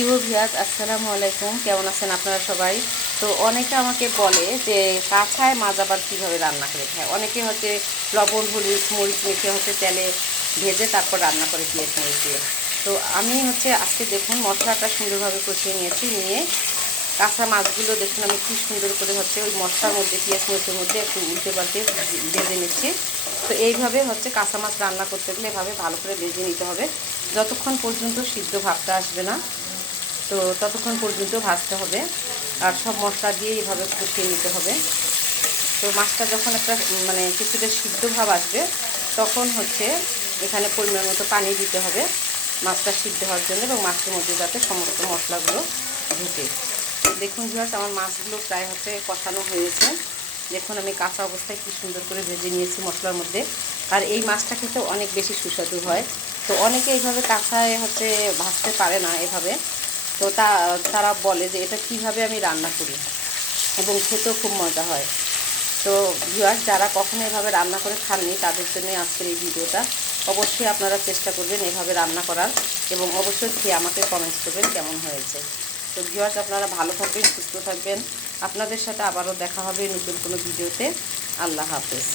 প্রিয় ভিউয়ার্স, আসসালামু আলাইকুম। কেমন আছেন আপনারা সবাই? তো অনেকে আমাকে বলে যে কাঁচায় মাছ আবার কীভাবে রান্না করে খায়। অনেকে হচ্ছে লবণ হলুদ মরিচ মেখে হচ্ছে তেলে ভেজে তারপর রান্না করে পেঁয়াজ মরিচ দিয়ে। তো আমি হচ্ছে আজকে দেখুন মশলাটা সুন্দরভাবে কষিয়ে নিয়ে কাঁচা মাছগুলো দেখুন আমি কি সুন্দর করে হচ্ছে ওই মশলার মধ্যে পেঁয়াজ মরিচের মধ্যে একটু উল্টে পাল্টে ভেজে নিচ্ছি। তো এইভাবে হচ্ছে কাঁচা মাছ রান্না করতে গেলে এভাবে ভালো করে ভেজে নিতে হবে, যতক্ষণ পর্যন্ত সিদ্ধ ভাবটা আসবে না। তো ততক্ষণ পর্যন্ত ভাজতে হবে আর সব মশলা দিয়ে এইভাবে কষিয়ে নিতে হবে। তো মাছটা যখন একটা কিছুটা সিদ্ধ ভাব আসবে তখন হচ্ছে এখানে পরিমাণ মতো পানি দিতে হবে মাছটা সিদ্ধ হওয়ার জন্য এবং মাছের মধ্যে যাতে সমস্ত মশলাগুলো ঢুকে। দেখুন ভিউয়ার্স, আমার মাছগুলো প্রায় হচ্ছে কষানো হয়েছে। দেখুন আমি কাঁচা অবস্থায় কি সুন্দর করে ভেজে নিয়েছি মশলার মধ্যে। আর এই মাছটা খেতে অনেক বেশি সুস্বাদু হয়। তো অনেকে এইভাবে কাঁচায় হচ্ছে ভাজতে পারে না এভাবে। তো তারা বলে যে এটা কিভাবে আমি রান্না করি এবং খেতেও খুব মজা হয়। তো ভিউয়ার্স, যারা কখনো এভাবে রান্না করে খাননি তাদের জন্যই আজকের এই ভিডিওটা। অবশ্যই আপনারা চেষ্টা করবেন এভাবে রান্না করার এবং অবশ্যই খেয়ে আমাকে কমেন্টস করবেন কেমন হয়েছে। তো ভিউয়ার্স, আপনারা ভালো থাকবেন, সুস্থ থাকবেন। আপনাদের সাথে আবারও দেখা হবে নতুন কোনো ভিডিওতে। আল্লাহ হাফেজ।